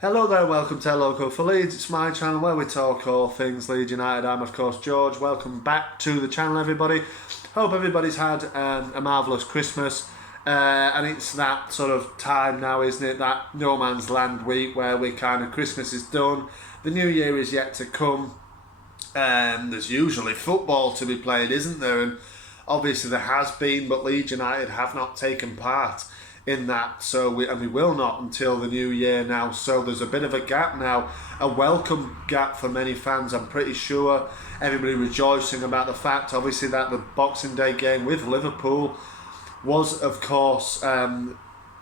Hello there, welcome to Loco for Leeds. It's my channel where we talk all things Leeds United. I'm of course George. Welcome back to the channel, everybody. Hope everybody's had a marvellous Christmas. And it's that sort of time now, isn't it? That no man's land week where Christmas is done. The new year is yet to come. There's usually football to be played, isn't there? And obviously there has been, but Leeds United have not taken part in that, so we will not until the new year now. So there's a bit of a gap now, a welcome gap for many fans. I'm pretty sure everybody rejoicing about the fact, obviously, that the Boxing Day game with Liverpool was, of course,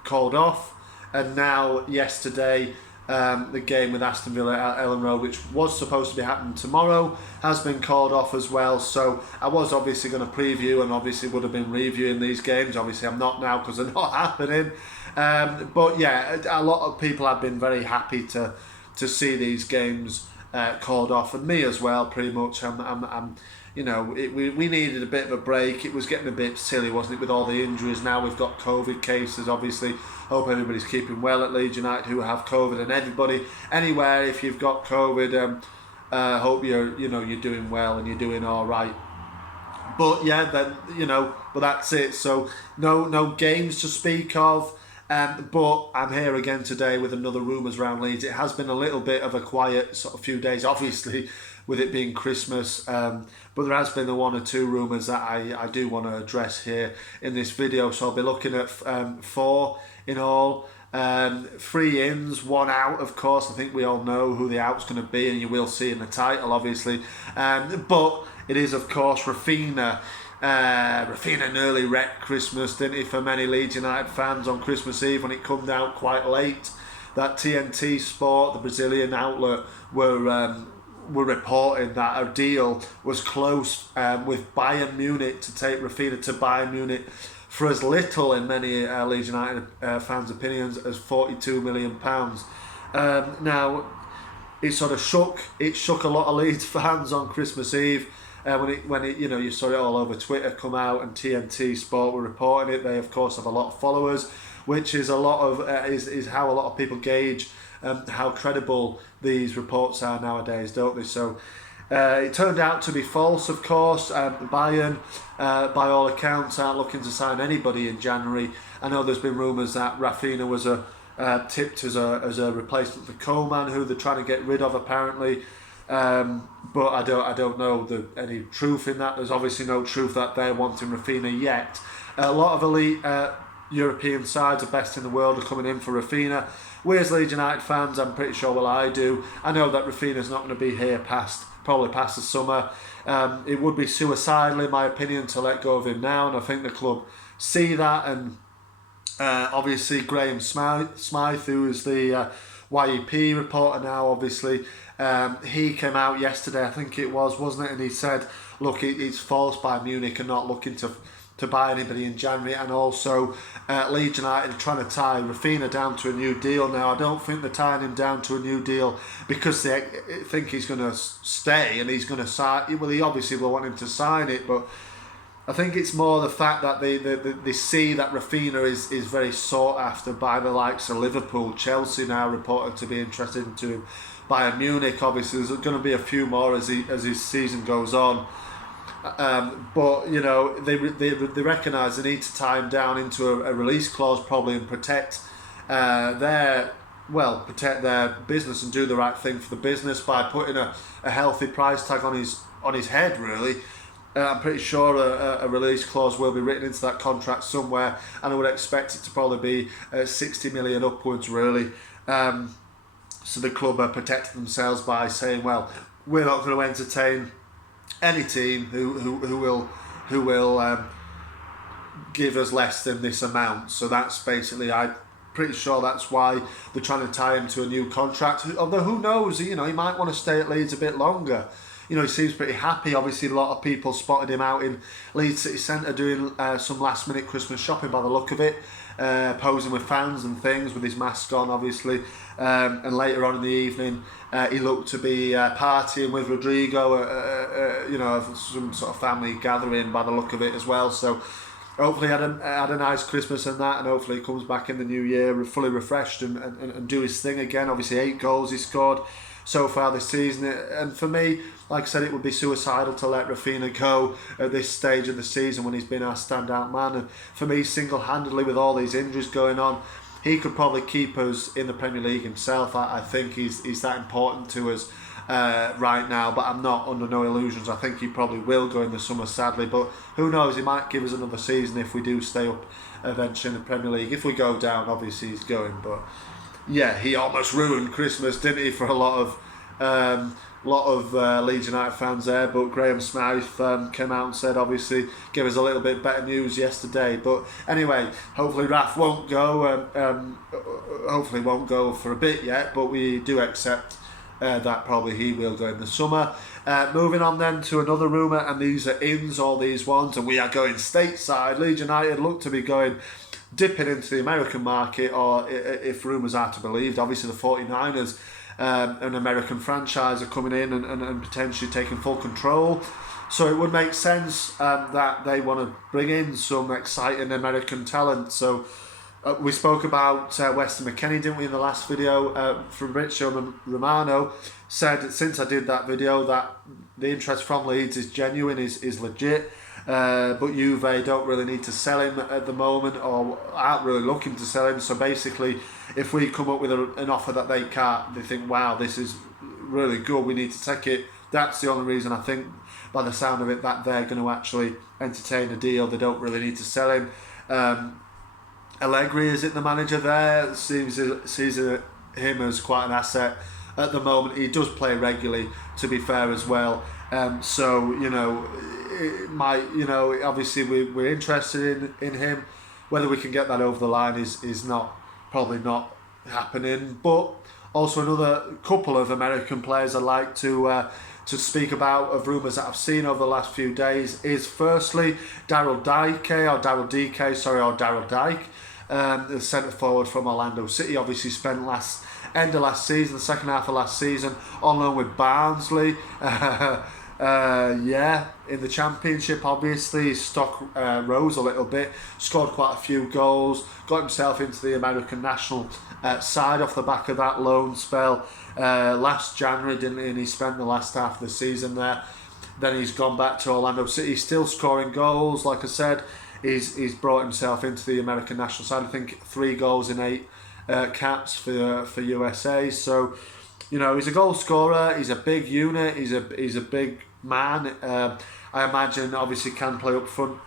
called off, and now yesterday the game with Aston Villa at Ellen Road, which was supposed to be happening tomorrow, has been called off as well. So I was obviously going to preview and obviously would have been reviewing these games. Obviously I'm not now because they're not happening. But yeah, a lot of people have been very happy to see these games called off, and me as well. Pretty much, we needed a bit of a break. It was getting a bit silly, wasn't it, with all the injuries. Now we've got COVID cases, obviously. Hope everybody's keeping well at Leeds United who have COVID, and everybody, anywhere, if you've got COVID, hope you're doing well and you're doing all right. But yeah, but that's it. So no games to speak of. But I'm here again today with another Rumours round Leeds. It has been a little bit of a quiet sort of few days, obviously, with it being Christmas. But there has been the one or two rumours that I do want to address here in this video. So I'll be looking at 4 in all. 3 ins, 1 out, of course. I think we all know who the out's going to be, and you will see in the title, obviously. But it is, of course, Raphinha. Raphinha nearly wrecked Christmas, didn't he, for many Leeds United fans on Christmas Eve when it came out quite late. That TNT Sport, the Brazilian outlet, were reporting that a deal was close with Bayern Munich to take Raphinha to Bayern Munich for as little, in many Leeds United fans' opinions, as £42 million. Now, it sort of shook a lot of Leeds fans on Christmas Eve. When it you saw it all over Twitter come out, and TNT Sport were reporting it. They of course have a lot of followers, which is a lot of is how a lot of people gauge how credible these reports are nowadays, don't they? So it turned out to be false, of course. Bayern, by all accounts, aren't looking to sign anybody in January. I know there's been rumours that Raphinha was tipped as a replacement for Coman, who they're trying to get rid of apparently. But I don't know any truth in that. There's obviously no truth that they're wanting Raphinha yet. A lot of elite European sides, the best in the world, are coming in for Raphinha. We as Leeds United fans, I'm pretty sure, well, I do, I know that Raphinha's not going to be here probably past the summer. It would be suicidal, in my opinion, to let go of him now, and I think the club see that. And obviously Graham Smythe, who is the YEP reporter now, obviously, he came out yesterday, I think it was, wasn't it, and he said, look, it's false by Munich and not looking to buy anybody in January. And also Leeds United are trying to tie Raphinha down to a new deal now. I don't think they're tying him down to a new deal because they think he's going to stay and he's going to sign. Well, he obviously will want him to sign it, but I think it's more the fact that they see that Raphinha is very sought after by the likes of Liverpool. Chelsea now reported to be interested into him. Bayern Munich, obviously, there's going to be a few more as his season goes on. But they recognise they need to tie him down into a release clause probably, and protect their business and do the right thing for the business by putting a healthy price tag on his head, really. I'm pretty sure a release clause will be written into that contract somewhere, and I would expect it to probably be 60 million upwards, really. So the club are protecting themselves by saying, well, we're not going to entertain any team who will give us less than this amount. So that's basically, I'm pretty sure that's why they're trying to tie him to a new contract. Although who knows, he might want to stay at Leeds a bit longer. He seems pretty happy. Obviously, a lot of people spotted him out in Leeds City Centre doing some last-minute Christmas shopping by the look of it, posing with fans and things with his mask on, obviously. And later on in the evening, he looked to be partying with Rodrigo, some sort of family gathering by the look of it as well. So hopefully had a nice Christmas and that, and hopefully he comes back in the new year fully refreshed and do his thing again. Obviously 8 goals he scored so far this season, and for me, like I said, it would be suicidal to let Raphinha go at this stage of the season when he's been our standout man. And for me, single-handedly, with all these injuries going on, he could probably keep us in the Premier League himself. I think he's that important to us right now, but I'm not under no illusions. I think he probably will go in the summer, sadly, but who knows, he might give us another season if we do stay up eventually in the Premier League. If we go down, obviously he's going, but yeah, he almost ruined Christmas, didn't he, for a lot of Leeds United fans there. But Graham Smythe came out and said, obviously, give us a little bit better news yesterday. But anyway, hopefully Raph won't go. Hopefully won't go for a bit yet, but we do accept that probably he will go in the summer. Moving on then to another rumour, and these are ins, all these ones, and we are going stateside. Leeds United look to be dipping into the American market, or if rumours are to be believed, obviously the 49ers, an American franchise, are coming in and potentially taking full control. So it would make sense that they want to bring in some exciting American talent. So we spoke about Weston McKennie, didn't we, in the last video? From Fabrizio Romano said, since I did that video, that the interest from Leeds is genuine, is legit. But Juve don't really need to sell him at the moment, or aren't really looking to sell him. So basically, if we come up with an offer that they can't, they think, wow, this is really good, we need to take it. That's the only reason, I think, by the sound of it, that they're going to actually entertain a deal. They don't really need to sell him. Allegri, is it the manager there? Sees him as quite an asset at the moment. He does play regularly, to be fair, as well. So, it might, obviously we're interested in him. Whether we can get that over the line is probably not happening. But also another couple of American players I'd like to speak about, of rumours that I've seen over the last few days, is firstly Daryl Dike, the centre forward from Orlando City. Obviously spent end of last season, the second half of last season, on loan with Barnsley. In the Championship, obviously his stock rose a little bit, scored quite a few goals, got himself into the American national side off the back of that loan spell last January, didn't he? And he spent the last half of the season there. Then he's gone back to Orlando City, still scoring goals. Like I said, he's brought himself into the American national side. I think 3 goals in 8 caps for USA. So, he's a goal scorer. He's a big unit. He's a big man. I imagine obviously can play up front.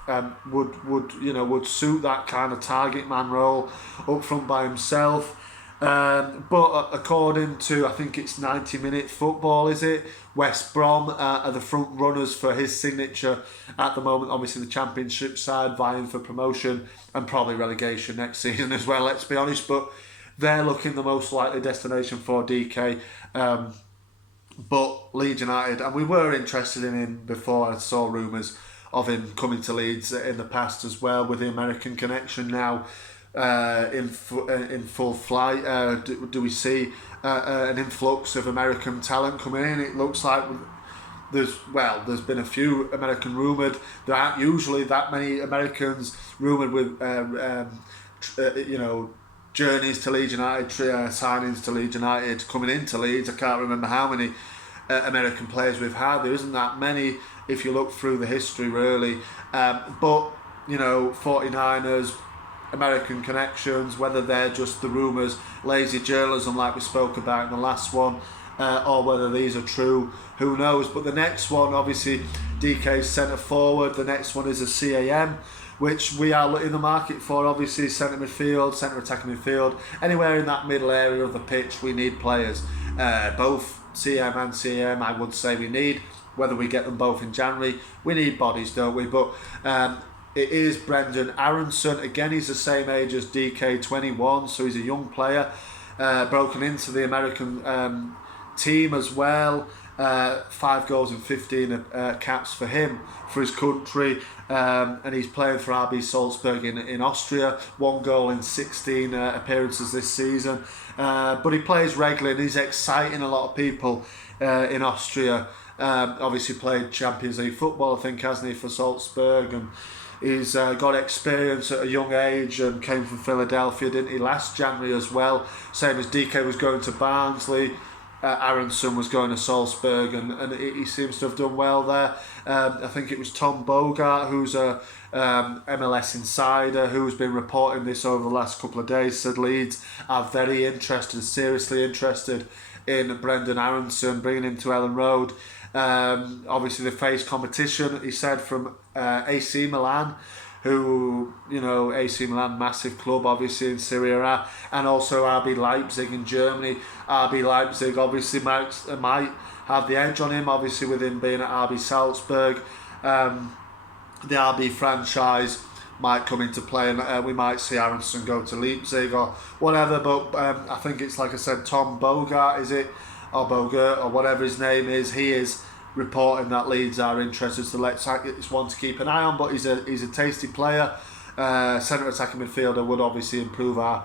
Would suit that kind of target man role up front by himself. But according to, I think it's 90-minute football, is it? West Brom are the front runners for his signature at the moment. Obviously the Championship side vying for promotion and probably relegation next season as well, let's be honest. But they're looking the most likely destination for DK. But Leeds United, and we were interested in him before. I saw rumours of him coming to Leeds in the past as well, with the American connection now in full flight. Do we see an influx of American talent coming in? It looks like there's been a few American rumoured. There aren't usually that many Americans rumoured with journeys to Leeds United, signings to Leeds United, coming into Leeds. I can't remember how many American players we've had. There isn't that many if you look through the history, really. But 49ers, American connections, whether they're just the rumours, lazy journalism like we spoke about in the last one, or whether these are true, who knows. But the next one, obviously, DK's centre forward. The next one is a CAM, which we are in the market for. Obviously, centre midfield, centre attacking midfield, anywhere in that middle area of the pitch, we need players. Both CM and CM, I would say we need. Whether we get them both in January, we need bodies, don't we? But it is Brendan Aronson. Again, he's the same age as DK, 21, so he's a young player. Broken into the American team as well. 5 goals and 15 caps for him, for his country. And he's playing for RB Salzburg in Austria. 1 goal in 16 appearances this season. But he plays regularly and he's exciting a lot of people in Austria. Obviously played Champions League football, I think, hasn't he, for Salzburg, and He's got experience at a young age and came from Philadelphia, didn't he, last January as well. Same as DK was going to Barnsley. Aronson was going to Salzburg, and he seems to have done well there. I think it was Tom Bogart, who's a MLS insider, who's been reporting this over the last couple of days, said Leeds are very interested, seriously interested in Brendan Aronson, bringing him to Ellen Road. Obviously they face competition, he said, from AC Milan, who, you know, AC Milan, massive club obviously in Serie A, and also RB Leipzig in Germany. RB Leipzig obviously might have the edge on him, obviously with him being at RB Salzburg. The RB franchise might come into play, and we might see Aronson go to Leipzig or whatever, but I think it's, like I said, Tom Bogart, is it? Or Bogart, or whatever his name is. He is reporting that Leeds are interested, so it's one to keep an eye on, but he's a tasty player. Centre attacking midfielder would obviously improve our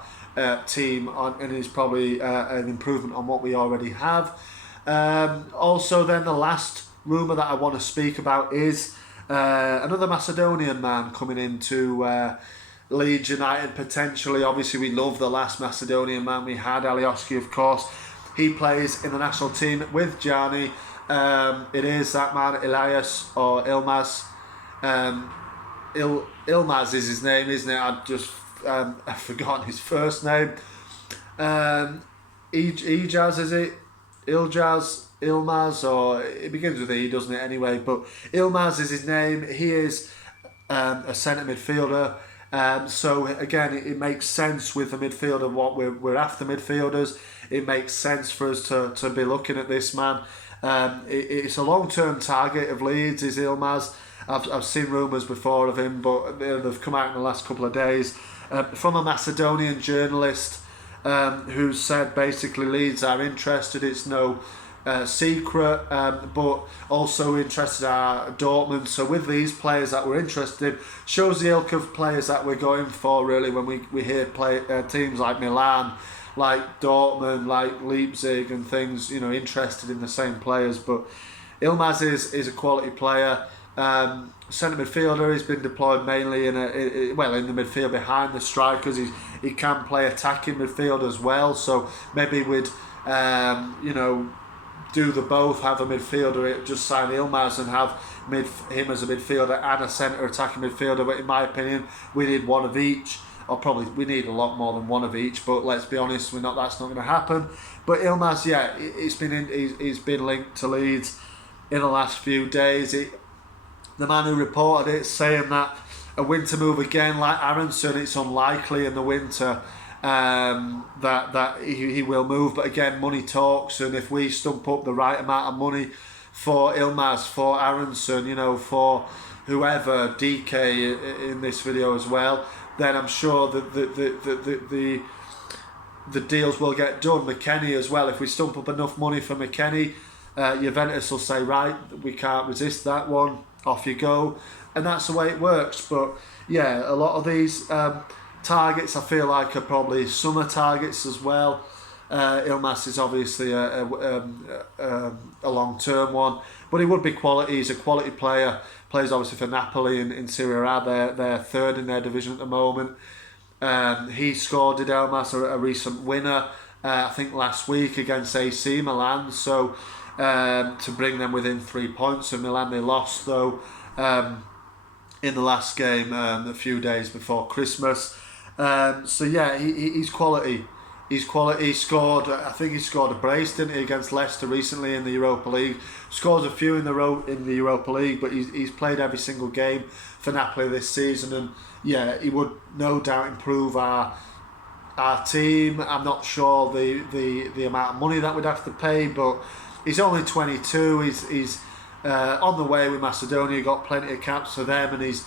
team, and is probably an improvement on what we already have. Also then, the last rumour that I want to speak about is another Macedonian man coming into Leeds United potentially. Obviously we love the last Macedonian man we had, Alioski, of course. He plays in the national team with Gianni. It is that man, Elias or Ilmaz. Ilmaz is his name, isn't it? I've forgotten his first name. Ijaz, is it? Ilmaz, or it begins with E, doesn't it, anyway? But Ilmaz is his name. He is a centre midfielder. So again, it makes sense with the midfielder, what we're after midfielders. It makes sense for us to be looking at this man. It's a long-term target of Leeds, is Ilmaz. I've seen rumours before of him, but they've come out in the last couple of days. From a Macedonian journalist who said basically Leeds are interested. It's no secret, but also interested are Dortmund. So with these players that we're interested in, shows the ilk of players that we're going for, really, when we hear teams like Milan, like Dortmund, like Leipzig and things, you know, interested in the same players. But Ilmaz is a quality player. Centre midfielder. He's been deployed mainly in the midfield behind the strikers. He can play attacking midfield as well. So maybe we'd do the both. Have a midfielder, just sign Ilmaz and have him as a midfielder and a centre attacking midfielder. But in my opinion, we need one of each. Or probably we need a lot more than one of each, but let's be honest, that's not going to happen. But Ilmaz, yeah, he's been linked to Leeds in the last few days. The man who reported it saying that a winter move again, like Aronson, it's unlikely in the winter that he will move. But again, money talks, and if we stump up the right amount of money for Ilmaz, for Aronson, for whoever, DK in this video as well, then I'm sure that the deals will get done. McKennie as well. If we stump up enough money for McKennie, Juventus will say, right, we can't resist that one, off you go. And that's the way it works. But yeah, a lot of these targets I feel like are probably summer targets as well. Ilmaz is obviously a long-term one, but he would be quality. He's a quality player. Plays obviously for Napoli in Serie A. They're third in their division at the moment. He scored, did Ilmaz, a recent winner, I think last week against AC Milan. So to bring them within 3 points of Milan, they lost though in the last game a few days before Christmas. So yeah, he's quality. He's quality. He scored a brace, didn't he, against Leicester recently in the Europa League. Scores a few in the Europa League, but he's played every single game for Napoli this season, and yeah, he would no doubt improve our team. I'm not sure the amount of money that we'd have to pay, but he's only 22. He's on the way with Macedonia. Got plenty of caps for them, and he's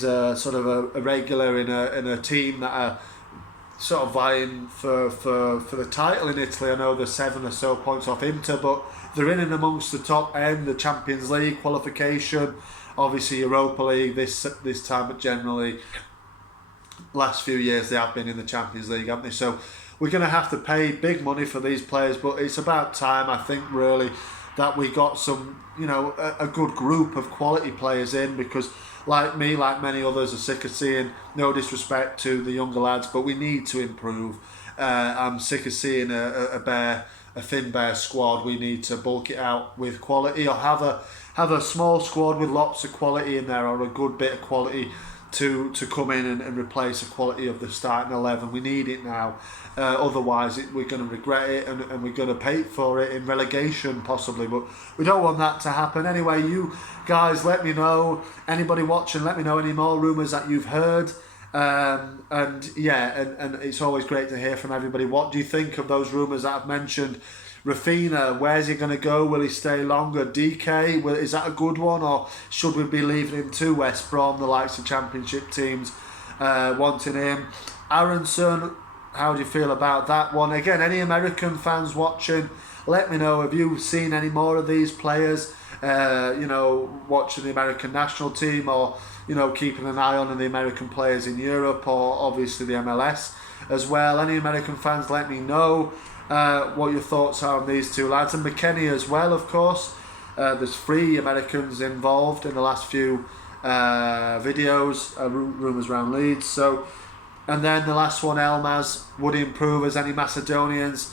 sort of a regular in a team that are sort of vying for the title in Italy. I know they're 7 or so points off Inter, but they're in and amongst the top end, the Champions League qualification, obviously Europa League this time, but generally last few years they have been in the Champions League, haven't they? So we're going to have to pay big money for these players, but it's about time, I think, really, that we got some, a good group of quality players in, because like me, like many others, are sick of seeing, no disrespect to the younger lads, but we need to improve. I'm sick of seeing a thin bare squad. We need to bulk it out with quality, or have a small squad with lots of quality in there, or a good bit of quality to come in and replace the quality of the starting 11. We need it now. Otherwise, we're going to regret it, and we're going to pay for it in relegation possibly. But we don't want that to happen. Anyway, you guys, let me know. Anybody watching, let me know any more rumours that you've heard. And it's always great to hear from everybody. What do you think of those rumours that I've mentioned? Raphinha, where's he going to go? Will he stay longer? DK, is that a good one, or should we be leaving him to West Brom, the likes of Championship teams wanting him? Aronson, how do you feel about that one? Again, any American fans watching, let me know. Have you seen any more of these players? Watching the American national team, or keeping an eye on the American players in Europe, or obviously the MLS as well. Any American fans, let me know what your thoughts are on these two lads, and McKennie as well, of course. There's 3 Americans involved in the last few videos, rumours around Leeds. So, and then the last one, Elmas, would he improve as any Macedonians?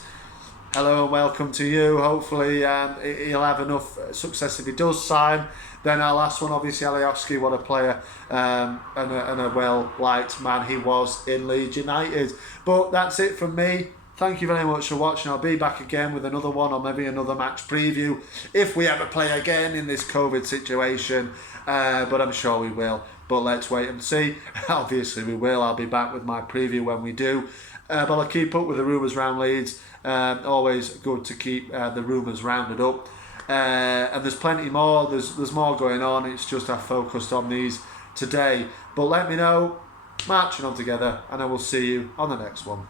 Hello and welcome to you. Hopefully he'll have enough success if he does sign. Then our last one, obviously, Alioski, what a player and a well-liked man he was in Leeds United. But that's it from me. Thank you very much for watching. I'll be back again with another one, or maybe another match preview, if we ever play again in this COVID situation. But I'm sure we will. But let's wait and see. Obviously we will. I'll be back with my preview when we do. But I'll keep up with the rumours around Leeds. Always good to keep the rumours rounded up. And there's plenty more. There's more going on. It's just I've focused on these today. But let me know. Marching on together, and I will see you on the next one.